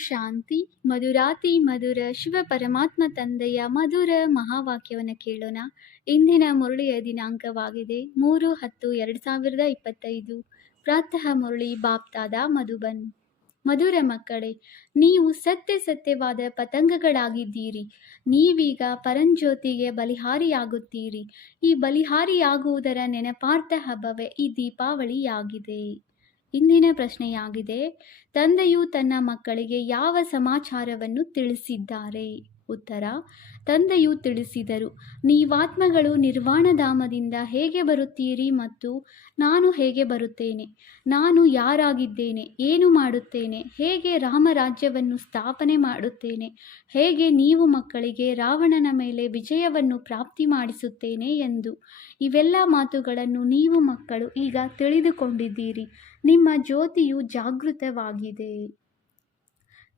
ಶಾಂತಿ. ಮಧುರಾತಿ ಮಧುರ ಶಿವ ಪರಮಾತ್ಮ ತಂದೆಯ ಮಧುರ ಮಹಾವಾಕ್ಯವನ್ನು ಕೇಳೋಣ. ಇಂದಿನ ಮುರಳಿಯ ದಿನಾಂಕವಾಗಿದೆ 3/10/2025. ಪ್ರಾತಃ ಮುರಳಿ ಬಾಪ್ತಾದ ಮಧುಬನ್. ಮಧುರ ಮಕ್ಕಳೇ, ನೀವು ಸತ್ಯವಾದ ಪತಂಗಗಳಾಗಿದ್ದೀರಿ. ನೀವೀಗ ಪರಂಜ್ಯೋತಿಗೆ ಬಲಿಹಾರಿಯಾಗುತ್ತೀರಿ. ಈ ಬಲಿಹಾರಿಯಾಗುವುದರ ನೆನಪಾರ್ಥ ಹಬ್ಬವೇ ಈ ದೀಪಾವಳಿಯಾಗಿದೆ. ಇಂದಿನ ಪ್ರಶ್ನೆಯಾಗಿದೆ, ತಂದೆಯು ತನ್ನ ಮಕ್ಕಳಿಗೆ ಯಾವ ಸಮಾಚಾರವನ್ನು ತಿಳಿಸಿದ್ದಾರೆ? ಉತ್ತರ: ತಂದೆಯು ತಿಳಿಸಿದರು, ನೀವಾತ್ಮಗಳು ನಿರ್ವಾಣಧಾಮದಿಂದ ಹೇಗೆ ಬರುತ್ತೀರಿ ಮತ್ತು ನಾನು ಹೇಗೆ ಬರುತ್ತೇನೆ, ನಾನು ಯಾರಾಗಿದ್ದೇನೆ, ಏನು ಮಾಡುತ್ತೇನೆ, ಹೇಗೆ ರಾಮರಾಜ್ಯವನ್ನು ಸ್ಥಾಪನೆ ಮಾಡುತ್ತೇನೆ, ಹೇಗೆ ನೀವು ಮಕ್ಕಳಿಗೆ ರಾವಣನ ಮೇಲೆ ವಿಜಯವನ್ನು ಪ್ರಾಪ್ತಿ ಮಾಡಿಸುತ್ತೇನೆ ಎಂದು. ಇವೆಲ್ಲ ಮಾತುಗಳನ್ನು ನೀವು ಮಕ್ಕಳು ಈಗ ತಿಳಿದುಕೊಂಡಿದ್ದೀರಿ. ನಿಮ್ಮ ಜ್ಯೋತಿಯು ಜಾಗೃತವಾಗಿದೆ.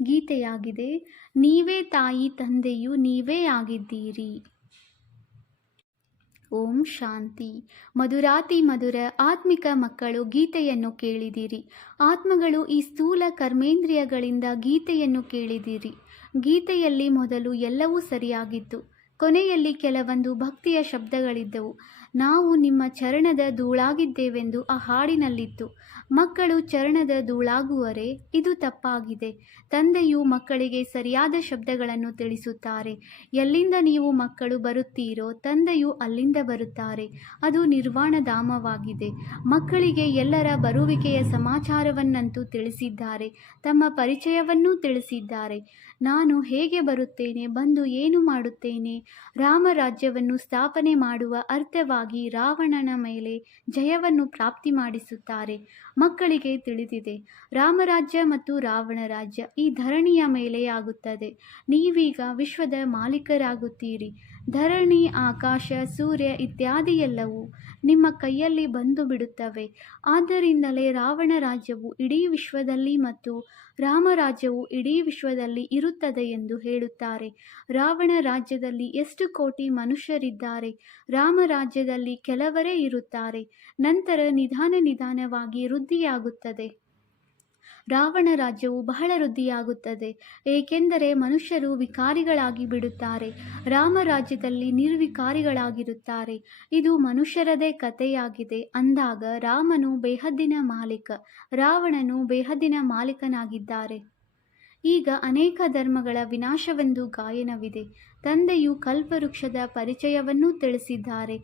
ಗೀತೆಯಾಗಿದೆ, ನೀವೇ ತಾಯಿ ತಂದೆಯು ನೀವೇ ಆಗಿದ್ದೀರಿ. ಓಂ ಶಾಂತಿ. ಮಧುರಾತಿ ಮಧುರ ಆತ್ಮಿಕ ಮಕ್ಕಳು, ಗೀತೆಯನ್ನು ಕೇಳಿದಿರಿ. ಆತ್ಮಗಳು ಈ ಸ್ಥೂಲ ಕರ್ಮೇಂದ್ರಿಯಗಳಿಂದ ಗೀತೆಯನ್ನು ಕೇಳಿದಿರಿ. ಗೀತೆಯಲ್ಲಿ ಮೊದಲು ಎಲ್ಲವೂ ಸರಿಯಾಗಿತ್ತು. ಕೊನೆಯಲ್ಲಿ ಕೆಲವೊಂದು ಭಕ್ತಿಯ ಶಬ್ದಗಳಿದ್ದವು. ನಾವು ನಿಮ್ಮ ಚರಣದ ಧೂಳಾಗಿದ್ದೇವೆಂದು ಆ ಹಾಡಿನಲ್ಲಿತ್ತು. ಮಕ್ಕಳು ಚರಣದ ಧೂಳಾಗುವರೆ? ಇದು ತಪ್ಪಾಗಿದೆ. ತಂದೆಯು ಮಕ್ಕಳಿಗೆ ಸರಿಯಾದ ಶಬ್ದಗಳನ್ನು ತಿಳಿಸುತ್ತಾರೆ. ಎಲ್ಲಿಂದ ನೀವು ಮಕ್ಕಳು ಬರುತ್ತೀರೋ ತಂದೆಯು ಅಲ್ಲಿಂದ ಬರುತ್ತಾರೆ. ಅದು ನಿರ್ವಾಣಧಾಮವಾಗಿದೆ. ಮಕ್ಕಳಿಗೆ ಎಲ್ಲರ ಬರುವಿಕೆಯ ಸಮಾಚಾರವನ್ನಂತೂ ತಿಳಿಸಿದ್ದಾರೆ. ತಮ್ಮ ಪರಿಚಯವನ್ನೂ ತಿಳಿಸಿದ್ದಾರೆ. ನಾನು ಹೇಗೆ ಬರುತ್ತೇನೆ, ಬಂದು ಏನು ಮಾಡುತ್ತೇನೆ, ರಾಮರಾಜ್ಯವನ್ನು ಸ್ಥಾಪನೆ ಮಾಡುವ ಅರ್ಥವಾಗಿ ರಾವಣನ ಮೇಲೆ ಜಯವನ್ನು ಪ್ರಾಪ್ತಿ ಮಾಡಿಸುತ್ತಾರೆ. ಮಕ್ಕಳಿಗೆ ತಿಳಿದಿದೆ, ರಾಮರಾಜ್ಯ ಮತ್ತು ರಾವಣ ರಾಜ್ಯ ಈ ಧರಣಿಯ ಮೇಲೆ ಆಗುತ್ತದೆ. ನೀವೀಗ ವಿಶ್ವದ ಮಾಲೀಕರಾಗುತ್ತೀರಿ. ಧರಣಿ, ಆಕಾಶ, ಸೂರ್ಯ ಇತ್ಯಾದಿ ಎಲ್ಲವೂ ನಿಮ್ಮ ಕೈಯಲ್ಲಿ ಬಂದು ಬಿಡುತ್ತವೆ. ಆದ್ದರಿಂದಲೇ ರಾವಣ ರಾಜ್ಯವು ಇಡೀ ವಿಶ್ವದಲ್ಲಿ ಮತ್ತು ರಾಮರಾಜ್ಯವು ಇಡೀ ವಿಶ್ವದಲ್ಲಿ ಇರುತ್ತದೆ ಎಂದು ಹೇಳುತ್ತಾರೆ. ರಾವಣ ರಾಜ್ಯದಲ್ಲಿ ಎಷ್ಟು ಕೋಟಿ ಮನುಷ್ಯರಿದ್ದಾರೆ, ರಾಮರಾಜ್ಯದಲ್ಲಿ ಕೆಲವರೇ ಇರುತ್ತಾರೆ. ನಂತರ ನಿಧಾನವಾಗಿ ವೃದ್ಧಿಯಾಗುತ್ತದೆ. ರಾವಣ ರಾಜ್ಯವು ಬಹಳ ವೃದ್ಧಿಯಾಗುತ್ತದೆ, ಏಕೆಂದರೆ ಮನುಷ್ಯರು ವಿಕಾರಿಗಳಾಗಿ ಬಿಡುತ್ತಾರೆ. ರಾಮರಾಜ್ಯದಲ್ಲಿ ನಿರ್ವಿಕಾರಿಗಳಾಗಿರುತ್ತಾರೆ. ಇದು ಮನುಷ್ಯರದೇ ಕಥೆಯಾಗಿದೆ. ಅಂದಾಗ ರಾಮನು ಬೇಹದ್ದಿನ ಮಾಲೀಕ, ರಾವಣನು ಬೇಹದ್ದಿನ ಮಾಲೀಕನಾಗಿದ್ದಾರೆ. ಈಗ ಅನೇಕ ಧರ್ಮಗಳ ವಿನಾಶವೆಂದು ಗಾಯನವಿದೆ. ತಂದೆಯು ಕಲ್ಪವೃಕ್ಷದ ಪರಿಚಯವನ್ನೂ ತಿಳಿಸಿದ್ದಾರೆ.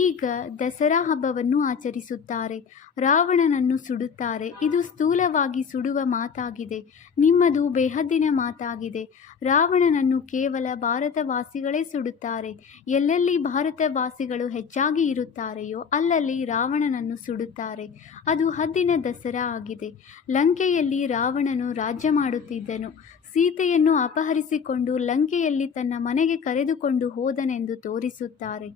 ಈಗ ದಸರಾ ಹಬ್ಬವನ್ನು ಆಚರಿಸುತ್ತಾರೆ. ರಾವಣನನ್ನು ಸುಡುತ್ತಾರೆ. ಇದು ಸ್ಥೂಲವಾಗಿ ಸುಡುವ ಮಾತಾಗಿದೆ. ನಿಮ್ಮದು ಬೇಹದ್ದಿನ ಮಾತಾಗಿದೆ. ರಾವಣನನ್ನು ಕೇವಲ ಭಾರತವಾಸಿಗಳೇ ಸುಡುತ್ತಾರೆ. ಎಲ್ಲೆಲ್ಲಿ ಭಾರತವಾಸಿಗಳು ಹೆಚ್ಚಾಗಿ ಇರುತ್ತಾರೆಯೋ ಅಲ್ಲಲ್ಲಿ ರಾವಣನನ್ನು ಸುಡುತ್ತಾರೆ. ಅದು ಹದ್ದಿನ ದಸರಾ ಆಗಿದೆ. ಲಂಕೆಯಲ್ಲಿ ರಾವಣನು ರಾಜ್ಯ ಮಾಡುತ್ತಿದ್ದನು. ಸೀತೆಯನ್ನು ಅಪಹರಿಸಿಕೊಂಡು ಲಂಕೆಯಲ್ಲಿ ತನ್ನ ಮನೆಗೆ ಕರೆದುಕೊಂಡು ಹೋದನೆಂದು ತೋರಿಸುತ್ತಾರೆ.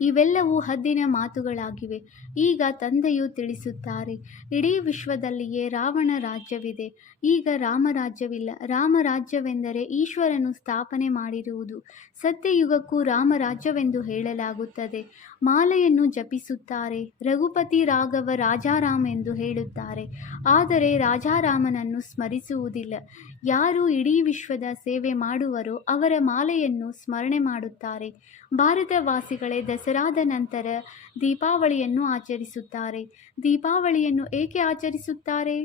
ಇವೆಲ್ಲವೂ ಹದ್ದಿನ ಮಾತುಗಳಾಗಿವೆ. ಈಗ ತಂದೆಯು ತಿಳಿಸುತ್ತಾರೆ, ಇಡೀ ವಿಶ್ವದಲ್ಲಿಯೇ ರಾವಣ ರಾಜ್ಯವಿದೆ. ಈಗ ರಾಮರಾಜ್ಯವಿಲ್ಲ. ರಾಮರಾಜ್ಯವೆಂದರೆ ಈಶ್ವರನು ಸ್ಥಾಪನೆ ಮಾಡಿರುವುದು. ಸತ್ಯಯುಗಕ್ಕೂ ರಾಮರಾಜ್ಯವೆಂದು ಹೇಳಲಾಗುತ್ತದೆ. ಮಾಲೆಯನ್ನು ಜಪಿಸುತ್ತಾರೆ. ರಘುಪತಿ ರಾಘವ ರಾಜಾರಾಮ್ ಎಂದು ಹೇಳುತ್ತಾರೆ. ಆದರೆ ರಾಜಾರಾಮನನ್ನು ಸ್ಮರಿಸುವುದಿಲ್ಲ. ಯಾರು ಇಡೀ ವಿಶ್ವದ ಸೇವೆ ಮಾಡುವರೋ ಅವರ ಮಾಲೆಯನ್ನು ಸ್ಮರಣೆ ಮಾಡುತ್ತಾರೆ. ಭಾರತವಾಸಿಗಳೇ ದಸರಾದ ನಂತರ ದೀಪಾವಳಿಯನ್ನು ಆಚರಿಸುತ್ತಾರೆ. ದೀಪಾವಳಿಯನ್ನು ಏಕೆ ಆಚರಿಸುತ್ತಾರೆ?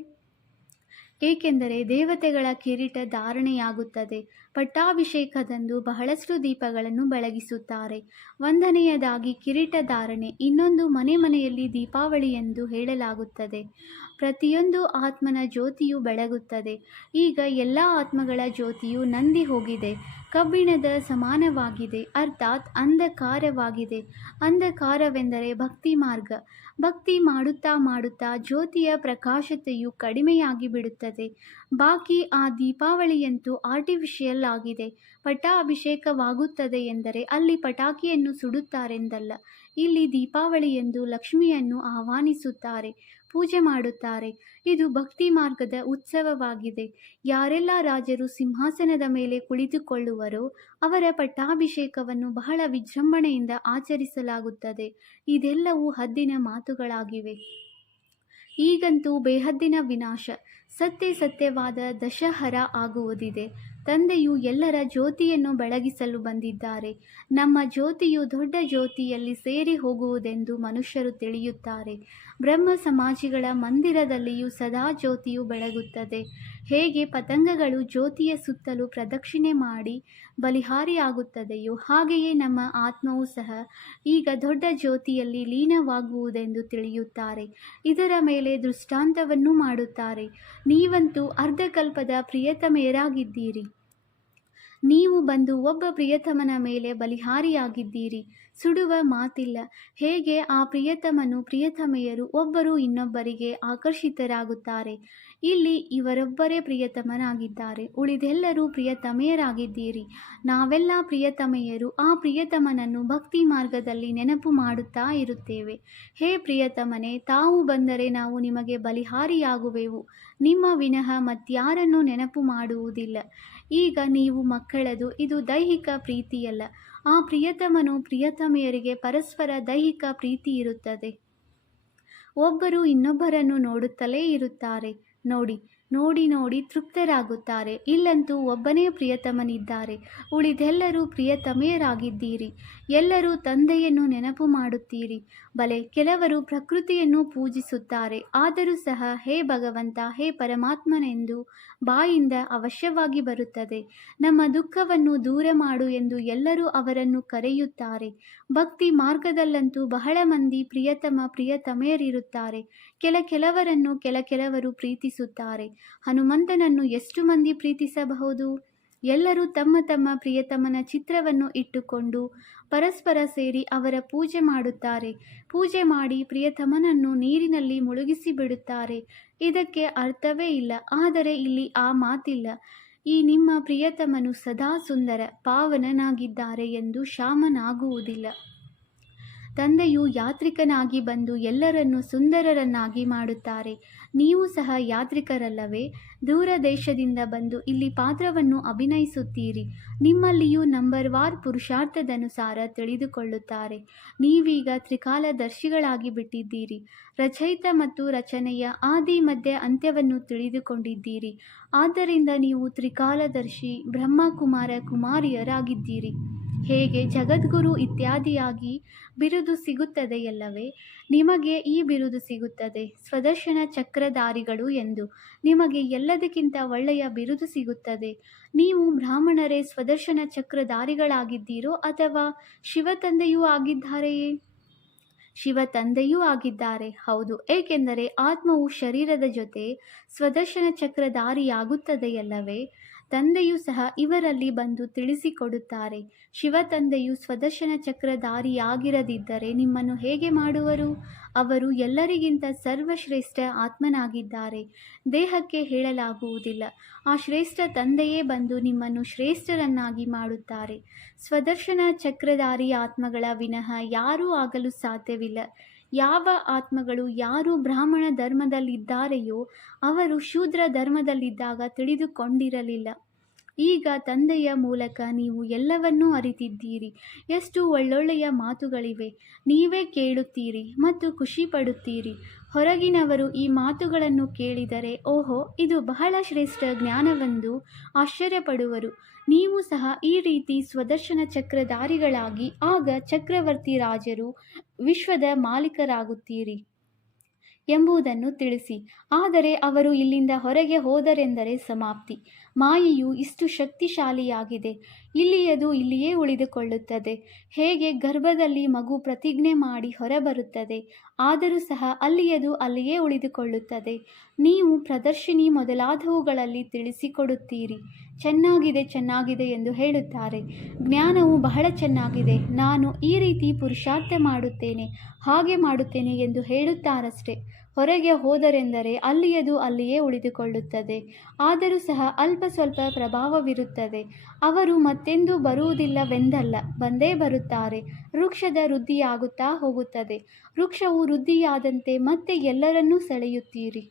ಏಕೆಂದರೆ ದೇವತೆಗಳ ಕಿರೀಟ ಧಾರಣೆಯಾಗುತ್ತದೆ. ಪಟ್ಟಾಭಿಷೇಕದಂದು ಬಹಳಷ್ಟು ದೀಪಗಳನ್ನು ಬೆಳಗಿಸುತ್ತಾರೆ. ಒಂದನೆಯದಾಗಿ ಕಿರೀಟ ಧಾರಣೆ, ಇನ್ನೊಂದು ಮನೆಯಲ್ಲಿ ದೀಪಾವಳಿ ಎಂದು ಹೇಳಲಾಗುತ್ತದೆ. ಪ್ರತಿಯೊಂದು ಆತ್ಮನ ಜ್ಯೋತಿಯು ಬೆಳಗುತ್ತದೆ. ಈಗ ಎಲ್ಲ ಆತ್ಮಗಳ ಜ್ಯೋತಿಯು ನಂದಿ ಹೋಗಿದೆ, ಕಬ್ಬಿಣದ ಸಮಾನವಾಗಿದೆ, ಅರ್ಥಾತ್ ಅಂಧಕಾರವಾಗಿದೆ. ಅಂಧಕಾರವೆಂದರೆ ಭಕ್ತಿ ಮಾರ್ಗ. ಭಕ್ತಿ ಮಾಡುತ್ತಾ ಜ್ಯೋತಿಯ ಪ್ರಕಾಶತೆಯು ಕಡಿಮೆಯಾಗಿ ಬಿಡುತ್ತದೆ. ಬಾಕಿ ಆ ದೀಪಾವಳಿಯಂತೂ ಆರ್ಟಿಫಿಷಿಯಲ್ ಆಗಿದೆ. ಪಟ್ಟಾಭಿಷೇಕವಾಗುತ್ತದೆ ಎಂದರೆ ಅಲ್ಲಿ ಪಟಾಕಿಯನ್ನು ಸುಡುತ್ತಾರೆಂದಲ್ಲ. ಇಲ್ಲಿ ದೀಪಾವಳಿಯಂದು ಲಕ್ಷ್ಮಿಯನ್ನು ಆಹ್ವಾನಿಸುತ್ತಾರೆ, ಪೂಜೆ ಮಾಡುತ್ತಾರೆ. ಇದು ಭಕ್ತಿ ಮಾರ್ಗದ ಉತ್ಸವವಾಗಿದೆ. ಯಾರೆಲ್ಲ ರಾಜರು ಸಿಂಹಾಸನದ ಮೇಲೆ ಕುಳಿತುಕೊಳ್ಳುವರೋ ಅವರ ಪಟ್ಟಾಭಿಷೇಕವನ್ನು ಬಹಳ ವಿಜೃಂಭಣೆಯಿಂದ ಆಚರಿಸಲಾಗುತ್ತದೆ. ಇದೆಲ್ಲವೂ ಹದ್ದಿನ ಮಾತುಗಳಾಗಿವೆ. ಈಗಂತೂ ಬೇಹದ್ದಿನ ವಿನಾಶ. ಸತ್ಯವಾದ ದಶಹರ ಆಗುವುದಿದೆ. ತಂದೆಯು ಎಲ್ಲರ ಜ್ಯೋತಿಯನ್ನು ಬೆಳಗಿಸಲು ಬಂದಿದ್ದಾರೆ. ನಮ್ಮ ಜ್ಯೋತಿಯು ದೊಡ್ಡ ಜ್ಯೋತಿಯಲ್ಲಿ ಸೇರಿ ಹೋಗುವುದೆಂದು ಮನುಷ್ಯರು ತಿಳಿಯುತ್ತಾರೆ. ಬ್ರಹ್ಮ ಸಮಾಜಿಗಳ ಮಂದಿರದಲ್ಲಿಯೂ ಸದಾ ಜ್ಯೋತಿಯು ಬೆಳಗುತ್ತದೆ. ಹೇಗೆ ಪತಂಗಗಳು ಜ್ಯೋತಿಯ ಸುತ್ತಲೂ ಪ್ರದಕ್ಷಿಣೆ ಮಾಡಿ ಬಲಿಹಾರಿಯಾಗುತ್ತದೆಯೋ ಹಾಗೆಯೇ ನಮ್ಮ ಆತ್ಮವೂ ಸಹ ಈಗ ದೊಡ್ಡ ಜ್ಯೋತಿಯಲ್ಲಿ ಲೀನವಾಗುವುದೆಂದು ತಿಳಿಯುತ್ತಾರೆ. ಇದರ ಮೇಲೆ ದೃಷ್ಟಾಂತವನ್ನೂ ಮಾಡುತ್ತಾರೆ. ನೀವಂತೂ ಅರ್ಧಕಲ್ಪದ ಪ್ರಿಯತಮೆಯರಾಗಿದ್ದೀರಿ. ನೀವು ಬಂದು ಒಬ್ಬ ಪ್ರಿಯತಮನ ಮೇಲೆ ಬಲಿಹಾರಿಯಾಗಿದ್ದೀರಿ. ಸುಡುವ ಮಾತಿಲ್ಲ. ಹೇಗೆ ಆ ಪ್ರಿಯತಮನು ಪ್ರಿಯತಮೆಯರು ಒಬ್ಬರು ಇನ್ನೊಬ್ಬರಿಗೆ ಆಕರ್ಷಿತರಾಗುತ್ತಾರೆ. ಇಲ್ಲಿ ಇವರೊಬ್ಬರೇ ಪ್ರಿಯತಮನಾಗಿದ್ದಾರೆ, ಉಳಿದೆಲ್ಲರೂ ಪ್ರಿಯತಮೆಯರಾಗಿದ್ದೀರಿ. ನಾವೆಲ್ಲ ಪ್ರಿಯತಮೆಯರು ಆ ಪ್ರಿಯತಮನನ್ನು ಭಕ್ತಿ ಮಾರ್ಗದಲ್ಲಿ ನೆನಪು ಮಾಡುತ್ತಾ ಇರುತ್ತೇವೆ. ಹೇ ಪ್ರಿಯತಮನೇ, ತಾವು ಬಂದರೆ ನಾವು ನಿಮಗೆ ಬಲಿಹಾರಿಯಾಗುವೆವು. ನಿಮ್ಮ ವಿನಃ ಮತ್ಯಾರನ್ನೂ ನೆನಪು ಮಾಡುವುದಿಲ್ಲ. ಈಗ ನೀವು ಮಕ್ಕಳದು. ಇದು ದೈಹಿಕ ಪ್ರೀತಿಯಲ್ಲ. ಆ ಪ್ರಿಯತಮನು ಪ್ರಿಯತಮೆಯರಿಗೆ ಪರಸ್ಪರ ದೈಹಿಕ ಪ್ರೀತಿ ಇರುತ್ತದೆ. ಒಬ್ಬರು ಇನ್ನೊಬ್ಬರನ್ನು ನೋಡುತ್ತಲೇ ಇರುತ್ತಾರೆ. ನೋಡಿ ತೃಪ್ತರಾಗುತ್ತಾರೆ. ಇಲ್ಲಂತೂ ಒಬ್ಬನೇ ಪ್ರಿಯತಮನಿದ್ದಾರೆ, ಉಳಿದೆಲ್ಲರೂ ಪ್ರಿಯತಮೆಯರಾಗಿದ್ದೀರಿ. ಎಲ್ಲರೂ ತಂದೆಯನ್ನು ನೆನಪು ಮಾಡುತ್ತೀರಿ. ಬಲೆ, ಕೆಲವರು ಪ್ರಕೃತಿಯನ್ನು ಪೂಜಿಸುತ್ತಾರೆ. ಆದರೂ ಸಹ ಹೇ ಭಗವಂತ, ಹೇ ಪರಮಾತ್ಮನೆಂದು ಬಾಯಿಂದ ಅವಶ್ಯವಾಗಿ ಬರುತ್ತದೆ. ನಮ್ಮ ದುಃಖವನ್ನು ದೂರ ಮಾಡು ಎಂದು ಎಲ್ಲರೂ ಅವರನ್ನು ಕರೆಯುತ್ತಾರೆ. ಭಕ್ತಿ ಮಾರ್ಗದಲ್ಲಂತೂ ಬಹಳ ಮಂದಿ ಪ್ರಿಯತಮೆಯರಿರುತ್ತಾರೆ. ಕೆಲವರನ್ನು ಕೆಲವರು ಪ್ರೀತಿಸುತ್ತಾರೆ. ಹನುಮಂತನನ್ನು ಎಷ್ಟು ಮಂದಿ ಪ್ರೀತಿಸಬಹುದು? ಎಲ್ಲರೂ ತಮ್ಮ ತಮ್ಮ ಪ್ರಿಯತಮನ ಚಿತ್ರವನ್ನು ಇಟ್ಟುಕೊಂಡು ಪರಸ್ಪರ ಸೇರಿ ಅವರ ಪೂಜೆ ಮಾಡುತ್ತಾರೆ. ಪೂಜೆ ಮಾಡಿ ಪ್ರಿಯತಮನನ್ನು ನೀರಿನಲ್ಲಿ ಮುಳುಗಿಸಿ ಬಿಡುತ್ತಾರೆ. ಇದಕ್ಕೆ ಅರ್ಥವೇ ಇಲ್ಲ. ಆದರೆ ಇಲ್ಲಿ ಆ ಮಾತಿಲ್ಲ. ಈ ನಿಮ್ಮ ಪ್ರಿಯತಮನು ಸದಾ ಸುಂದರ ಪಾವನನಾಗಿದ್ದಾರೆ ಎಂದು ಶ್ಯಾಮನಾಗುವುದಿಲ್ಲ. ತಂದೆಯು ಯಾತ್ರಿಕನಾಗಿ ಬಂದು ಎಲ್ಲರನ್ನೂ ಸುಂದರರನ್ನಾಗಿ ಮಾಡುತ್ತಾರೆ. ನೀವು ಸಹ ಯಾತ್ರಿಕರಲ್ಲವೇ? ದೂರ ದೇಶದಿಂದ ಬಂದು ಇಲ್ಲಿ ಪಾತ್ರವನ್ನು ಅಭಿನಯಿಸುತ್ತೀರಿ. ನಿಮ್ಮಲ್ಲಿಯೂ ನಂಬರ್ವಾರ್ ಪುರುಷಾರ್ಥದನುಸಾರ ತಿಳಿದುಕೊಳ್ಳುತ್ತಾರೆ. ನೀವೀಗ ತ್ರಿಕಾಲದರ್ಶಿಗಳಾಗಿ ಬಿಟ್ಟಿದ್ದೀರಿ. ರಚಯಿತ ಮತ್ತು ರಚನೆಯ ಆದಿ ಮಧ್ಯ ಅಂತ್ಯವನ್ನು ತಿಳಿದುಕೊಂಡಿದ್ದೀರಿ. ಆದ್ದರಿಂದ ನೀವು ತ್ರಿಕಾಲದರ್ಶಿ ಬ್ರಹ್ಮಕುಮಾರ ಕುಮಾರಿಯರಾಗಿದ್ದೀರಿ. ಹೇಗೆ ಜಗದ್ಗುರು ಇತ್ಯಾದಿಯಾಗಿ ಬಿರುದು ಸಿಗುತ್ತದೆಯಲ್ಲವೇ? ನಿಮಗೆ ಈ ಬಿರುದು ಸಿಗುತ್ತದೆ, ಸ್ವದರ್ಶನ ಚಕ್ರಧಾರಿಗಳು ಎಂದು. ನಿಮಗೆ ಎಲ್ಲದಕ್ಕಿಂತ ಒಳ್ಳೆಯ ಬಿರುದು ಸಿಗುತ್ತದೆ. ನೀವು ಬ್ರಾಹ್ಮಣರೇ ಸ್ವದರ್ಶನ ಚಕ್ರಧಾರಿಗಳಾಗಿದ್ದೀರೋ ಅಥವಾ ಶಿವತಂದೆಯೂ ಆಗಿದ್ದಾರೆಯೇ? ಶಿವತಂದೆಯೂ ಆಗಿದ್ದಾರೆ. ಹೌದು, ಏಕೆಂದರೆ ಆತ್ಮವು ಶರೀರದ ಜೊತೆ ಸ್ವದರ್ಶನ ಚಕ್ರಧಾರಿಯಾಗುತ್ತದೆಯಲ್ಲವೇ? ತಂದೆಯೂ ಸಹ ಇವರಲ್ಲಿ ಬಂದು ತಿಳಿಸಿಕೊಡುತ್ತಾರೆ. ಶಿವತಂದೆಯು ಸ್ವದರ್ಶನ ಚಕ್ರಧಾರಿಯಾಗಿರದಿದ್ದರೆ ನಿಮ್ಮನ್ನು ಹೇಗೆ ಮಾಡುವರು? ಅವರು ಎಲ್ಲರಿಗಿಂತ ಸರ್ವಶ್ರೇಷ್ಠ ಆತ್ಮನಾಗಿದ್ದಾರೆ. ದೇಹಕ್ಕೆ ಹೇಳಲಾಗುವುದಿಲ್ಲ. ಆ ಶ್ರೇಷ್ಠ ತಂದೆಯೇ ಬಂದು ನಿಮ್ಮನ್ನು ಶ್ರೇಷ್ಠರನ್ನಾಗಿ ಮಾಡುತ್ತಾರೆ. ಸ್ವದರ್ಶನ ಚಕ್ರಧಾರಿ ಆತ್ಮಗಳ ವಿನಃ ಯಾರೂ ಆಗಲು ಸಾಧ್ಯವಿಲ್ಲ. ಯಾವ ಆತ್ಮಗಳು ಯಾರು ಬ್ರಾಹ್ಮಣ ಧರ್ಮದಲ್ಲಿದ್ದಾರೆಯೋ ಅವರು ಶೂದ್ರ ಧರ್ಮದಲ್ಲಿದ್ದಾಗ ತಿಳಿದುಕೊಂಡಿರಲಿಲ್ಲ. ಈಗ ತಂದೆಯ ಮೂಲಕ ನೀವು ಎಲ್ಲವನ್ನೂ ಅರಿತಿದ್ದೀರಿ. ಎಷ್ಟು ಒಳ್ಳೊಳ್ಳೆಯ ಮಾತುಗಳಿವೆ. ನೀವೇ ಕೇಳುತ್ತೀರಿ ಮತ್ತು ಖುಷಿ ಪಡುತ್ತೀರಿ. ಹೊರಗಿನವರು ಈ ಮಾತುಗಳನ್ನು ಕೇಳಿದರೆ ಓಹೋ, ಇದು ಬಹಳ ಶ್ರೇಷ್ಠ ಜ್ಞಾನವೆಂದು ಆಶ್ಚರ್ಯಪಡುವರು. ನೀವು ಸಹ ಈ ರೀತಿ ಸ್ವದರ್ಶನ ಚಕ್ರಧಾರಿಗಳಾಗಿ ಆಗ ಚಕ್ರವರ್ತಿ ರಾಜರು, ವಿಶ್ವದ ಮಾಲೀಕರಾಗುತ್ತೀರಿ ಎಂಬುದನ್ನು ತಿಳಿಸಿ. ಆದರೆ ಅವರು ಇಲ್ಲಿಂದ ಹೊರಗೆ ಹೋದರೆಂದರೆ ಸಮಾಪ್ತಿ. ಮಾಯೆಯು ಇಷ್ಟು ಶಕ್ತಿಶಾಲಿಯಾಗಿದೆ. ಇಲ್ಲಿಯದು ಇಲ್ಲಿಯೇ ಉಳಿದುಕೊಳ್ಳುತ್ತದೆ. ಹೇಗೆ ಗರ್ಭದಲ್ಲಿ ಮಗು ಪ್ರತಿಜ್ಞೆ ಮಾಡಿ ಹೊರಬರುತ್ತದೆ, ಆದರೂ ಸಹ ಅಲ್ಲಿಯದು ಅಲ್ಲಿಯೇ ಉಳಿದುಕೊಳ್ಳುತ್ತದೆ. ನೀವು ಪ್ರದರ್ಶಿನಿ ಮೊದಲಾದವುಗಳಲ್ಲಿ ತಿಳಿಸಿಕೊಡುತ್ತೀರಿ. ಚೆನ್ನಾಗಿದೆ ಎಂದು ಹೇಳುತ್ತಾರೆ. ಜ್ಞಾನವು ಬಹಳ ಚೆನ್ನಾಗಿದೆ, ನಾನು ಈ ರೀತಿ ಪುರುಷಾರ್ಥ ಮಾಡುತ್ತೇನೆ, ಹಾಗೆ ಮಾಡುತ್ತೇನೆ ಎಂದು ಹೇಳುತ್ತಾರಷ್ಟೇ. ಹೊರಗೆ ಹೋದರೆಂದರೆ ಅಲ್ಲಿಯದು ಅಲ್ಲಿಯೇ ಉಳಿದುಕೊಳ್ಳುತ್ತದೆ. ಆದರೂ ಸಹ ಅಲ್ಪ ಸ್ವಲ್ಪ ಪ್ರಭಾವವಿರುತ್ತದೆ. ಅವರು ಮತ್ತೆಂದೂ ಬರುವುದಿಲ್ಲವೆಂದಲ್ಲ, ಬಂದೇ ಬರುತ್ತಾರೆ. ವೃಕ್ಷದ ವೃದ್ಧಿಯಾಗುತ್ತಾ ಹೋಗುತ್ತದೆ. ವೃಕ್ಷವು ವೃದ್ಧಿಯಾದಂತೆ ಮತ್ತೆ ಎಲ್ಲರನ್ನೂ ಸೆಳೆಯುತ್ತೀರಿ.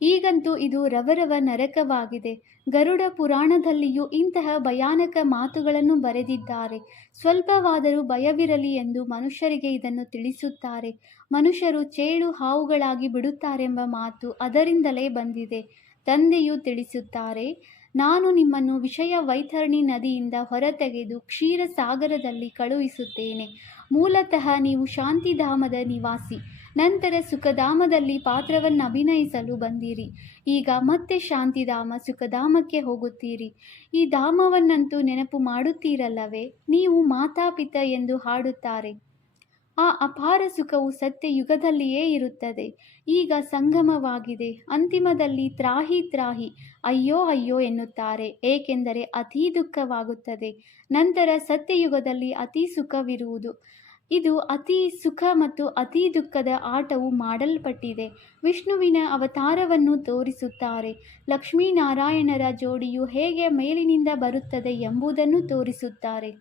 ಈಗಂತೂ ಇದು ರವರವ ನರಕವಾಗಿದೆ. ಗರುಡ ಪುರಾಣದಲ್ಲಿಯೂ ಇಂತಹ ಭಯಾನಕ ಮಾತುಗಳನ್ನು ಬರೆದಿದ್ದಾರೆ. ಸ್ವಲ್ಪವಾದರೂ ಭಯವಿರಲಿ ಎಂದು ಮನುಷ್ಯರಿಗೆ ಇದನ್ನು ತಿಳಿಸುತ್ತಾರೆ. ಮನುಷ್ಯರು ಚೇಳು ಹಾವುಗಳಾಗಿ ಬಿಡುತ್ತಾರೆಂಬ ಮಾತು ಅದರಿಂದಲೇ ಬಂದಿದೆ. ತಂದೆಯು ತಿಳಿಸುತ್ತಾರೆ, ನಾನು ನಿಮ್ಮನ್ನು ವಿಷಯ ವೈತರಣಿ ನದಿಯಿಂದ ಹೊರತೆಗೆದು ಕ್ಷೀರಸಾಗರದಲ್ಲಿ ಕಳುಹಿಸುತ್ತೇನೆ. ಮೂಲತಃ ನೀವು ಶಾಂತಿಧಾಮದ ನಿವಾಸಿ, ನಂತರ ಸುಖಧಾಮದಲ್ಲಿ ಪಾತ್ರವನ್ನಭಿನಯಿಸಲು ಬಂದಿರಿ. ಈಗ ಮತ್ತೆ ಶಾಂತಿಧಾಮ ಸುಖಧಾಮಕ್ಕೆ ಹೋಗುತ್ತೀರಿ. ಈ ಧಾಮವನ್ನಂತೂ ನೆನಪು ಮಾಡುತ್ತೀರಲ್ಲವೇ? ನೀವು ಮಾತಾಪಿತ ಎಂದು ಹಾಡುತ್ತಾರೆ. ಆ ಅಪಾರ ಸುಖವು ಸತ್ಯಯುಗದಲ್ಲಿಯೇ ಇರುತ್ತದೆ. ಈಗ ಸಂಗಮವಾಗಿದೆ. ಅಂತಿಮದಲ್ಲಿ ತ್ರಾಹಿ ತ್ರಾಹಿ, ಅಯ್ಯೋ ಅಯ್ಯೋ ಎನ್ನುತ್ತಾರೆ, ಏಕೆಂದರೆ ಅತೀ ದುಃಖವಾಗುತ್ತದೆ. ನಂತರ ಸತ್ಯಯುಗದಲ್ಲಿ ಅತೀ ಸುಖವಿರುವುದು. ಇದು ಅತೀ ಸುಖ ಮತ್ತು ಅತೀ ದುಃಖದ ಆಟವು ಮಾಡಲ್ಪಟ್ಟಿದೆ. ವಿಷ್ಣುವಿನ ಅವತಾರವನ್ನು ತೋರಿಸುತ್ತಾರೆ. ಲಕ್ಷ್ಮೀನಾರಾಯಣರ ಜೋಡಿಯು ಹೇಗೆ ಮೇಲಿನಿಂದ ಬರುತ್ತದೆ ಎಂಬುದನ್ನು ತೋರಿಸುತ್ತಾರೆ.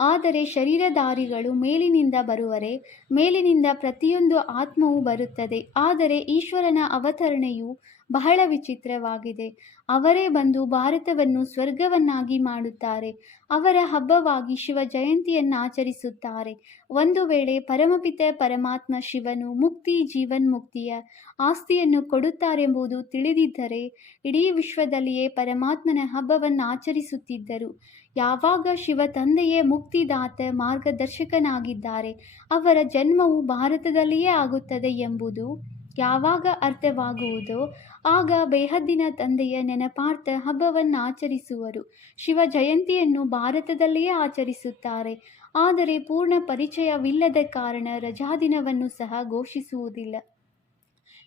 ಆದರೆ ಶರೀರಧಾರಿಗಳು ಮೇಲಿನಿಂದ ಬರುವರೆ? ಮೇಲಿನಿಂದ ಪ್ರತಿಯೊಂದು ಆತ್ಮವೂ ಬರುತ್ತದೆ. ಆದರೆ ಈಶ್ವರನ ಅವತರಣೆಯು ಬಹಳ ವಿಚಿತ್ರವಾಗಿದೆ. ಅವರೇ ಬಂದು ಭಾರತವನ್ನು ಸ್ವರ್ಗವನ್ನಾಗಿ ಮಾಡುತ್ತಾರೆ. ಅವರ ಹಬ್ಬವಾಗಿ ಶಿವ ಜಯಂತಿಯನ್ನಾಚರಿಸುತ್ತಾರೆ. ಒಂದು ವೇಳೆ ಪರಮಪಿತ ಪರಮಾತ್ಮ ಶಿವನು ಮುಕ್ತಿ ಜೀವನ್ಮುಕ್ತಿಯ ಆಸ್ತಿಯನ್ನು ಕೊಡುತ್ತಾರೆಂಬುದು ತಿಳಿದಿದ್ದರೆ ಇಡೀ ವಿಶ್ವದಲ್ಲಿಯೇ ಪರಮಾತ್ಮನ ಹಬ್ಬವನ್ನಾಚರಿಸುತ್ತಿದ್ದರು. ಯಾವಾಗ ಶಿವ ತಂದೆಯೇ ಮುಕ್ತಿದಾತ ಮಾರ್ಗದರ್ಶಕನಾಗಿದ್ದಾರೆ, ಅವರ ಜನ್ಮವು ಭಾರತದಲ್ಲಿಯೇ ಆಗುತ್ತದೆ ಎಂಬುದು ಯಾವಾಗ ಅರ್ಥವಾಗುವುದೋ ಆಗ ಬೇಹದ್ದಿನ ತಂದೆಯ ನೆನಪಾರ್ಥ ಹಬ್ಬವನ್ನಾಚರಿಸುವರು. ಶಿವ ಜಯಂತಿಯನ್ನು ಭಾರತದಲ್ಲಿಯೇ ಆಚರಿಸುತ್ತಾರೆ. ಆದರೆ ಪೂರ್ಣ ಪರಿಚಯವಿಲ್ಲದ ಕಾರಣ ರಜಾದಿನವನ್ನು ಸಹ ಘೋಷಿಸುವುದಿಲ್ಲ.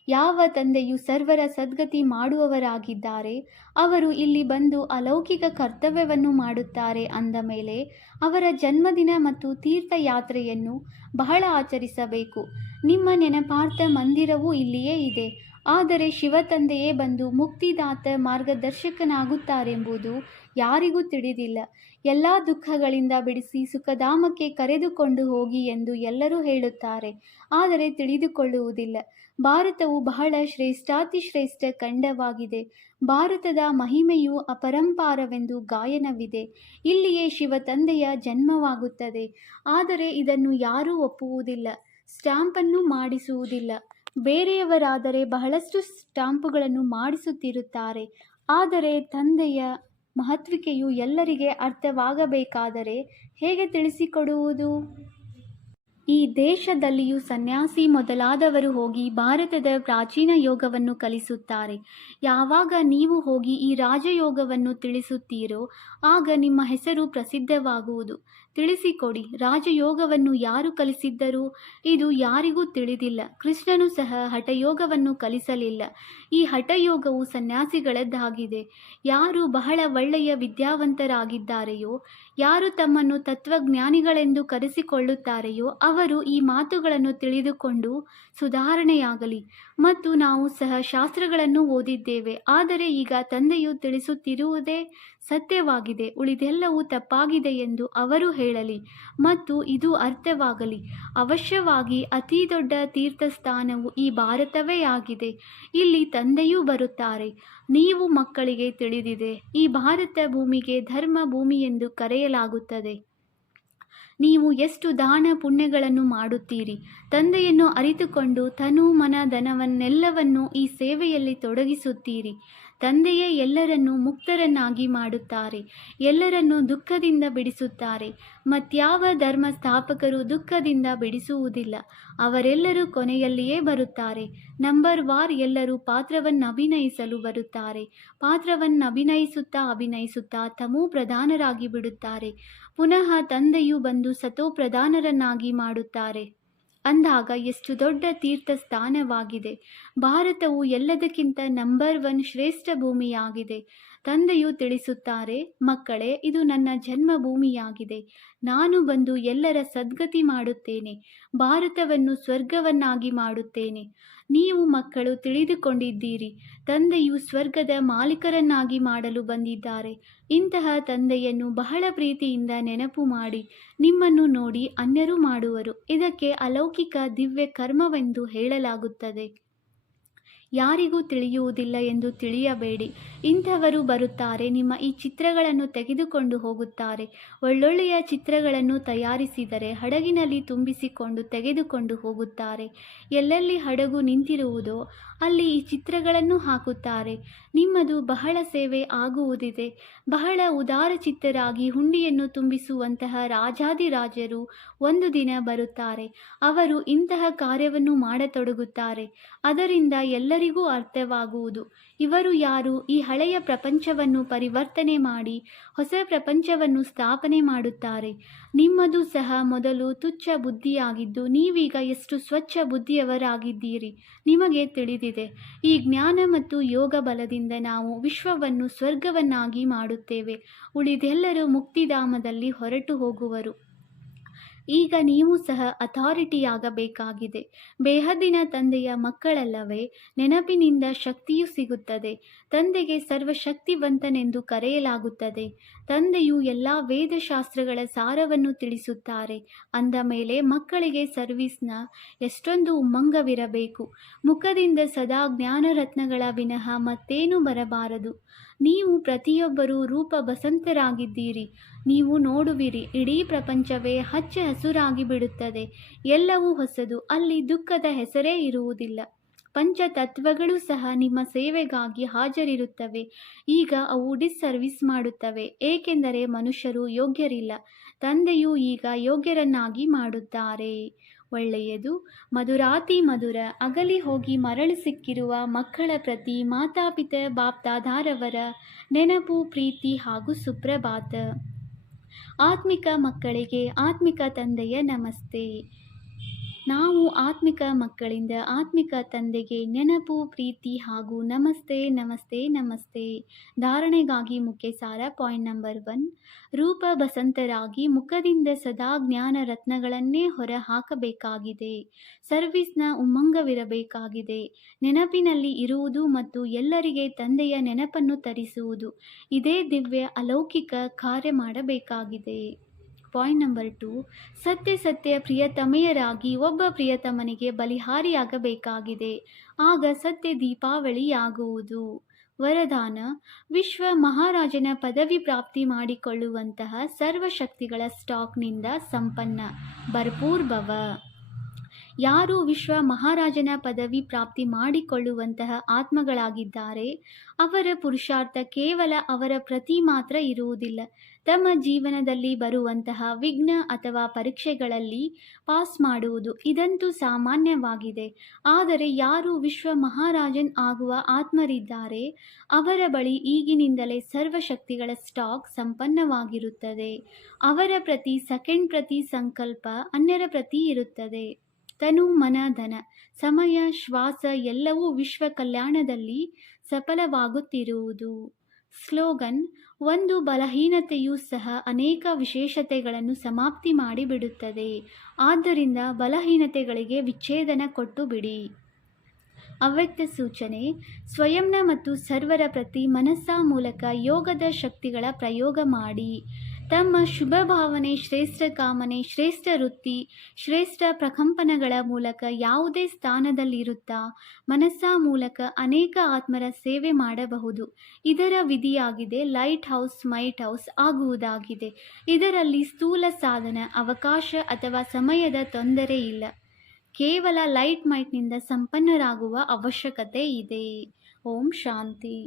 ಯಾವ ತಂದೆಯು ಸರ್ವರ ಸದ್ಗತಿ ಮಾಡುವವರಾಗಿದ್ದಾರೆ, ಅವರು ಇಲ್ಲಿ ಬಂದು ಅಲೌಕಿಕ ಕರ್ತವ್ಯವನ್ನು ಮಾಡುತ್ತಾರೆ ಅಂದ ಮೇಲೆ ಅವರ ಜನ್ಮದಿನ ಮತ್ತು ತೀರ್ಥಯಾತ್ರೆಯನ್ನು ಬಹಳ ಆಚರಿಸಬೇಕು. ನಿಮ್ಮ ನೆನಪಾರ್ಥ ಮಂದಿರವೂ ಇಲ್ಲಿಯೇ ಇದೆ. ಆದರೆ ಶಿವ ತಂದೆಯೇ ಬಂದು ಮುಕ್ತಿದಾತ ಮಾರ್ಗದರ್ಶಕನಾಗುತ್ತಾರೆಂಬುದು ಯಾರಿಗೂ ತಿಳಿದಿಲ್ಲ. ಎಲ್ಲ ದುಃಖಗಳಿಂದ ಬಿಡಿಸಿ ಸುಖಧಾಮಕ್ಕೆ ಕರೆದುಕೊಂಡು ಹೋಗಿ ಎಂದು ಎಲ್ಲರೂ ಹೇಳುತ್ತಾರೆ, ಆದರೆ ತಿಳಿದುಕೊಳ್ಳುವುದಿಲ್ಲ. ಭಾರತವು ಬಹಳ ಶ್ರೇಷ್ಠಾತಿಶ್ರೇಷ್ಠ ಖಂಡವಾಗಿದೆ. ಭಾರತದ ಮಹಿಮೆಯು ಅಪರಂಪಾರವೆಂದು ಗಾಯನವಿದೆ. ಇಲ್ಲಿಯೇ ಶಿವ ತಂದೆಯ ಜನ್ಮವಾಗುತ್ತದೆ. ಆದರೆ ಇದನ್ನು ಯಾರೂ ಒಪ್ಪುವುದಿಲ್ಲ. ಸ್ಟ್ಯಾಂಪನ್ನು ಮಾಡಿಸುವುದಿಲ್ಲ. ಬೇರೆಯವರಾದರೆ ಬಹಳಷ್ಟು ಸ್ಟಾಂಪುಗಳನ್ನು ಮಾಡಿಸುತ್ತಿರುತ್ತಾರೆ. ಆದರೆ ತಂದೆಯ ಮಹತ್ವಿಕೆಯು ಎಲ್ಲರಿಗೆ ಅರ್ಥವಾಗಬೇಕಾದರೆ ಹೇಗೆ ತಿಳಿಸಿಕೊಡುವುದು? ಈ ದೇಶದಲ್ಲಿಯೂ ಸನ್ಯಾಸಿ ಮೊದಲಾದವರು ಹೋಗಿ ಭಾರತದ ಪ್ರಾಚೀನ ಯೋಗವನ್ನು ಕಲಿಸುತ್ತಾರೆ. ಯಾವಾಗ ನೀವು ಹೋಗಿ ಈ ರಾಜಯೋಗವನ್ನು ತಿಳಿಸುತ್ತೀರೋ ಆಗ ನಿಮ್ಮ ಹೆಸರು ಪ್ರಸಿದ್ಧವಾಗುವುದು. ತಿಳಿಸಿಕೊಡಿ, ರಾಜಯೋಗವನ್ನು ಯಾರು ಕಲಿಸಿದ್ದರು? ಇದು ಯಾರಿಗೂ ತಿಳಿದಿಲ್ಲ. ಕೃಷ್ಣನು ಸಹ ಹಠಯೋಗವನ್ನು ಕಲಿಸಲಿಲ್ಲ. ಈ ಹಠಯೋಗವು ಸನ್ಯಾಸಿಗಳದ್ದಾಗಿದೆ. ಯಾರು ಬಹಳ ಒಳ್ಳೆಯ ವಿದ್ಯಾವಂತರಾಗಿದ್ದಾರೆಯೋ, ಯಾರು ತಮ್ಮನ್ನು ತತ್ವಜ್ಞಾನಿಗಳೆಂದು ಕರೆಸಿಕೊಳ್ಳುತ್ತಾರೆಯೋ ಅವರು ಈ ಮಾತುಗಳನ್ನು ತಿಳಿದುಕೊಂಡು ಸುಧಾರಣೆಯಾಗಲಿ. ಮತ್ತು ನಾವು ಸಹ ಶಾಸ್ತ್ರಗಳನ್ನು ಓದಿದ್ದೇವೆ. ಆದರೆ ಈಗ ತಂದೆಯು ತಿಳಿಸುತ್ತಿರುವುದೇ ಸತ್ಯವಾಗಿದೆ, ಉಳಿದೆಲ್ಲವೂ ತಪ್ಪಾಗಿದೆ ಎಂದು ಅವರು ಹೇಳಲಿ ಮತ್ತು ಇದು ಅರ್ಥವಾಗಲಿ. ಅವಶ್ಯವಾಗಿ ಅತಿ ದೊಡ್ಡ ತೀರ್ಥಸ್ಥಾನವು ಈ ಭಾರತವೇ ಆಗಿದೆ. ಇಲ್ಲಿ ತಂದೆಯೂ ಬರುತ್ತಾರೆ. ನೀವು ಮಕ್ಕಳಿಗೆ ತಿಳಿದಿದೆ, ಈ ಭಾರತ ಭೂಮಿಗೆ ಧರ್ಮ ಭೂಮಿ ಎಂದು ಕರೆಯಲಾಗುತ್ತದೆ. ನೀವು ಎಷ್ಟು ದಾನ ಪುಣ್ಯಗಳನ್ನು ಮಾಡುತ್ತೀರಿ. ತಂದೆಯನ್ನು ಅರಿತುಕೊಂಡು ತನು ಮನ ಧನವನ್ನೆಲ್ಲವನ್ನೂ ಈ ಸೇವೆಯಲ್ಲಿ ತೊಡಗಿಸುತ್ತೀರಿ. ತಂದೆಯೇ ಎಲ್ಲರನ್ನೂ ಮುಕ್ತರನ್ನಾಗಿ ಮಾಡುತ್ತಾರೆ, ಎಲ್ಲರನ್ನೂ ದುಃಖದಿಂದ ಬಿಡಿಸುತ್ತಾರೆ. ಮತ್ಯಾವ ಧರ್ಮ ಸ್ಥಾಪಕರು ದುಃಖದಿಂದ ಬಿಡಿಸುವುದಿಲ್ಲ. ಅವರೆಲ್ಲರೂ ಕೊನೆಯಲ್ಲಿಯೇ ಬರುತ್ತಾರೆ. ನಂಬರ್ ವಾರ್ ಎಲ್ಲರೂ ಪಾತ್ರವನ್ನಭಿನಯಿಸಲು ಬರುತ್ತಾರೆ. ಪಾತ್ರವನ್ನಭಿನಯಿಸುತ್ತಾ ಅಭಿನಯಿಸುತ್ತಾ ತಮೋ ಪ್ರಧಾನರಾಗಿ ಬಿಡುತ್ತಾರೆ. ಪುನಃ ತಂದೆಯು ಬಂದು ಸತೋ ಪ್ರಧಾನರನ್ನಾಗಿ ಮಾಡುತ್ತಾರೆ. ಅಂದಾಗ ಎಷ್ಟು ದೊಡ್ಡ ತೀರ್ಥ ಸ್ಥಾನವಾಗಿದೆ. ಭಾರತವು ಎಲ್ಲದಕ್ಕಿಂತ ನಂಬರ್ 1 ಶ್ರೇಷ್ಠ ಭೂಮಿಯಾಗಿದೆ. ತಂದೆಯು ತಿಳಿಸುತ್ತಾರೆ, ಮಕ್ಕಳೇ, ಇದು ನನ್ನ ಜನ್ಮಭೂಮಿಯಾಗಿದೆ. ನಾನು ಬಂದು ಎಲ್ಲರ ಸದ್ಗತಿ ಮಾಡುತ್ತೇನೆ. ಭಾರತವನ್ನು ಸ್ವರ್ಗವನ್ನಾಗಿ ಮಾಡುತ್ತೇನೆ. ನೀವು ಮಕ್ಕಳು ತಿಳಿದುಕೊಂಡಿದ್ದೀರಿ, ತಂದೆಯು ಸ್ವರ್ಗದ ಮಾಲೀಕರನ್ನಾಗಿ ಮಾಡಲು ಬಂದಿದ್ದಾರೆ. ಇಂತಹ ತಂದೆಯನ್ನು ಬಹಳ ಪ್ರೀತಿಯಿಂದ ನೆನಪು ಮಾಡಿ. ನಿಮ್ಮನ್ನು ನೋಡಿ ಅನ್ಯರು ಮಾಡುವರು. ಇದಕ್ಕೆ ಅಲೌಕಿಕ ದಿವ್ಯ ಕರ್ಮವೆಂದು ಹೇಳಲಾಗುತ್ತದೆ. ಯಾರಿಗೂ ತಿಳಿಯುವುದಿಲ್ಲ ಎಂದು ತಿಳಿಯಬೇಡಿ. ಇಂಥವರು ಬರುತ್ತಾರೆ, ನಿಮ್ಮ ಈ ಚಿತ್ರಗಳನ್ನು ತೆಗೆದುಕೊಂಡು ಹೋಗುತ್ತಾರೆ. ಒಳ್ಳೊಳ್ಳೆಯ ಚಿತ್ರಗಳನ್ನು ತಯಾರಿಸಿದರೆ ಹಡಗಿನಲ್ಲಿ ತುಂಬಿಸಿಕೊಂಡು ತೆಗೆದುಕೊಂಡು ಹೋಗುತ್ತಾರೆ. ಎಲ್ಲೆಲ್ಲಿ ಹಡಗು ನಿಂತಿರುವುದೋ ಅಲ್ಲಿ ಈ ಚಿತ್ರಗಳನ್ನು ಹಾಕುತ್ತಾರೆ. ನಿಮ್ಮದು ಬಹಳ ಸೇವೆ ಆಗುವುದಿದೆ. ಬಹಳ ಉದಾರಚಿತ್ತರಾಗಿ ಹುಂಡಿಯನ್ನು ತುಂಬಿಸುವಂತಹ ರಾಜಾದಿರಾಜರು ಒಂದು ದಿನ ಬರುತ್ತಾರೆ. ಅವರು ಇಂತಹ ಕಾರ್ಯವನ್ನು ಮಾಡತೊಡಗುತ್ತಾರೆ. ಅದರಿಂದ ಎಲ್ಲರಿಗೂ ಅರ್ಥವಾಗುವುದು, ಇವರು ಯಾರು, ಈ ಹಳೆಯ ಪ್ರಪಂಚವನ್ನು ಪರಿವರ್ತನೆ ಮಾಡಿ ಹೊಸ ಪ್ರಪಂಚವನ್ನು ಸ್ಥಾಪನೆ ಮಾಡುತ್ತಾರೆ. ನಿಮ್ಮದು ಸಹ ಮೊದಲು ತುಚ್ಛ ಬುದ್ಧಿಯಾಗಿದ್ದು ನೀವೀಗ ಎಷ್ಟು ಸ್ವಚ್ಛ ಬುದ್ಧಿಯವರಾಗಿದ್ದೀರಿ ನಿಮಗೆ ತಿಳಿದಿದೆ. ಈ ಜ್ಞಾನ ಮತ್ತು ಯೋಗ ಬಲದಿಂದ ನಾವು ವಿಶ್ವವನ್ನು ಸ್ವರ್ಗವನ್ನಾಗಿ ಮಾಡುತ್ತೇವೆ. ಉಳಿದೆಲ್ಲರೂ ಮುಕ್ತಿಧಾಮದಲ್ಲಿ ಹೊರಟು ಹೋಗುವರು. ಈಗ ನೀವು ಸಹ ಅಥಾರಿಟಿಯಾಗಬೇಕಾಗಿದೆ. ಬೇಹದ್ದಿನ ತಂದೆಯ ಮಕ್ಕಳಲ್ಲವೇ? ನೆನಪಿನಿಂದ ಶಕ್ತಿಯೂ ಸಿಗುತ್ತದೆ. ತಂದೆಗೆ ಸರ್ವಶಕ್ತಿವಂತನೆಂದು ಕರೆಯಲಾಗುತ್ತದೆ. ತಂದೆಯು ಎಲ್ಲ ವೇದಶಾಸ್ತ್ರಗಳ ಸಾರವನ್ನು ತಿಳಿಸುತ್ತಾರೆ. ಅಂದ ಮೇಲೆ ಮಕ್ಕಳಿಗೆ ಸರ್ವಿಸ್ನ ಎಷ್ಟೊಂದು ಉಮ್ಮಂಗವಿರಬೇಕು. ಮುಖದಿಂದ ಸದಾ ಜ್ಞಾನರತ್ನಗಳ ವಿನಃ ಮತ್ತೇನೂ ಬರಬಾರದು. ನೀವು ಪ್ರತಿಯೊಬ್ಬರೂ ರೂಪ ಬಸಂತರಾಗಿದ್ದೀರಿ. ನೀವು ನೋಡುವಿರಿ, ಇಡೀ ಪ್ರಪಂಚವೇ ಹಚ್ಚ ಹಸುರಾಗಿ ಬಿಡುತ್ತದೆ. ಎಲ್ಲವೂ ಹೊಸದು. ಅಲ್ಲಿ ದುಃಖದ ಹೆಸರೇ ಇರುವುದಿಲ್ಲ. ಪಂಚತತ್ವಗಳು ಸಹ ನಿಮ್ಮ ಸೇವೆಗಾಗಿ ಹಾಜರಿರುತ್ತವೆ. ಈಗ ಅವು ಡಿಸ್ಸರ್ವಿಸ್ ಮಾಡುತ್ತವೆ, ಏಕೆಂದರೆ ಮನುಷ್ಯರು ಯೋಗ್ಯರಿಲ್ಲ. ತಂದೆಯು ಈಗ ಯೋಗ್ಯರನ್ನಾಗಿ ಮಾಡುತ್ತಾರೆ. ಒಳ್ಳೆಯದು. ಮಧುರಾತಿ ಮಧುರ. ಅಗಲಿ ಹೋಗಿ ಮರಳಿ ಸಿಕ್ಕಿರುವ ಮಕ್ಕಳ ಪ್ರತಿ ಮಾತಾಪಿತ ಬಾಪ್ದಾದಾರವರ ನೆನಪು, ಪ್ರೀತಿ ಹಾಗೂ ಸುಪ್ರಭಾತ. ಆತ್ಮಿಕ ಮಕ್ಕಳಿಗೆ ಆತ್ಮಿಕ ತಂದೆಯ ನಮಸ್ತೆ. ನಾವು ಆತ್ಮಿಕ ಮಕ್ಕಳಿಂದ ಆತ್ಮಿಕ ತಂದೆಗೆ ನೆನಪು, ಪ್ರೀತಿ ಹಾಗೂ ನಮಸ್ತೆ ನಮಸ್ತೆ ನಮಸ್ತೆ. ಧಾರಣೆಗಾಗಿ ಮುಖ್ಯ ಸಾರ. Point number 1. ರೂಪ ಬಸಂತರಾಗಿ ಮುಖದಿಂದ ಸದಾ ಜ್ಞಾನ ರತ್ನಗಳನ್ನೇ ಹೊರ ಹಾಕಬೇಕಾಗಿದೆ. ಸರ್ವಿಸ್ನ ಉಮ್ಮಂಗವಿರಬೇಕಾಗಿದೆ. ನೆನಪಿನಲ್ಲಿ ಇರುವುದು ಮತ್ತು ಎಲ್ಲರಿಗೆ ತಂದೆಯ ನೆನಪನ್ನು ತರಿಸುವುದು, ಇದೇ ದಿವ್ಯ ಅಲೌಕಿಕ ಕಾರ್ಯ ಮಾಡಬೇಕಾಗಿದೆ. Point number 2. ಸತ್ಯ ಸತ್ಯ ಪ್ರಿಯತಮೆಯರಾಗಿ ಒಬ್ಬ ಪ್ರಿಯತಮನಿಗೆ ಬಲಿಹಾರಿಯಾಗಬೇಕಾಗಿದೆ. ಆಗ ಸತ್ಯ ದೀಪಾವಳಿಯಾಗುವುದು. ವರದಾನ: ವಿಶ್ವ ಮಹಾರಾಜನ ಪದವಿ ಪ್ರಾಪ್ತಿ ಮಾಡಿಕೊಳ್ಳುವಂತಹ ಸರ್ವಶಕ್ತಿಗಳ ಸ್ಟಾಕ್ನಿಂದ ಸಂಪನ್ನ ಭರ್ಪೂರ್ ಭವ. ಯಾರು ವಿಶ್ವ ಮಹಾರಾಜನ ಪದವಿ ಪ್ರಾಪ್ತಿ ಮಾಡಿಕೊಳ್ಳುವಂತಹ ಆತ್ಮಗಳಾಗಿದ್ದಾರೆ, ಅವರ ಪುರುಷಾರ್ಥ ಕೇವಲ ಅವರ ಪ್ರತಿ ಮಾತ್ರ ಇರುವುದಿಲ್ಲ. ತಮ್ಮ ಜೀವನದಲ್ಲಿ ಬರುವಂತಹ ವಿಘ್ನ ಅಥವಾ ಪರೀಕ್ಷೆಗಳಲ್ಲಿ ಪಾಸ್ ಮಾಡುವುದು, ಇದಂತೂ ಸಾಮಾನ್ಯವಾಗಿದೆ. ಆದರೆ ಯಾರು ವಿಶ್ವ ಮಹಾರಾಜನ್ ಆಗುವ ಆತ್ಮರಿದ್ದಾರೆ, ಅವರ ಬಳಿ ಈಗಿನಿಂದಲೇ ಸರ್ವಶಕ್ತಿಗಳ ಸ್ಟಾಕ್ ಸಂಪನ್ನವಾಗಿರುತ್ತದೆ. ಅವರ ಪ್ರತಿ ಸೆಕೆಂಡ್ ಪ್ರತಿ ಸಂಕಲ್ಪ ಅನ್ಯರ ಪ್ರತಿ ಇರುತ್ತದೆ. ತನು, ಮನ, ಧನ, ಸಮಯ, ಶ್ವಾಸ ಎಲ್ಲವೂ ವಿಶ್ವ ಕಲ್ಯಾಣದಲ್ಲಿ ಸಫಲವಾಗುತ್ತಿರುವುದು. ಸ್ಲೋಗನ್: ಒಂದು ಬಲಹೀನತೆಯೂ ಸಹ ಅನೇಕ ವಿಶೇಷತೆಗಳನ್ನು ಸಮಾಪ್ತಿ ಮಾಡಿಬಿಡುತ್ತದೆ. ಆದ್ದರಿಂದ ಬಲಹೀನತೆಗಳಿಗೆ ವಿಚ್ಛೇದನ ಕೊಟ್ಟು ಬಿಡಿ. ಅವ್ಯಕ್ತ ಸೂಚನೆ: ಸ್ವಯಂನ ಮತ್ತು ಸರ್ವರ ಪ್ರತಿ ಮನಸ್ಸ ಮೂಲಕ ಯೋಗದ ಶಕ್ತಿಗಳ ಪ್ರಯೋಗ ಮಾಡಿ. ತಮ್ಮ ಶುಭ ಭಾವನೆ, ಶ್ರೇಷ್ಠ ಕಾಮನೆ, ಶ್ರೇಷ್ಠ ವೃತ್ತಿ, ಶ್ರೇಷ್ಠ ಪ್ರಕಂಪನಗಳ ಮೂಲಕ ಯಾವುದೇ ಸ್ಥಾನದಲ್ಲಿರುತ್ತಾ ಮನಸ್ಸ ಮೂಲಕ ಅನೇಕ ಆತ್ಮರ ಸೇವೆ ಮಾಡಬಹುದು. ಇದರ ವಿಧಿಯಾಗಿದೆ ಲೈಟ್ ಹೌಸ್ ಮೈಟ್ ಹೌಸ್ ಆಗುವುದಾಗಿದೆ. ಇದರಲ್ಲಿ ಸ್ಥೂಲ ಸಾಧನ, ಅವಕಾಶ ಅಥವಾ ಸಮಯದ ತೊಂದರೆ ಇಲ್ಲ. ಕೇವಲ ಲೈಟ್ ಮೈಟ್ನಿಂದ ಸಂಪನ್ನರಾಗುವ ಅವಶ್ಯಕತೆ ಇದೆ. ಓಂ ಶಾಂತಿ.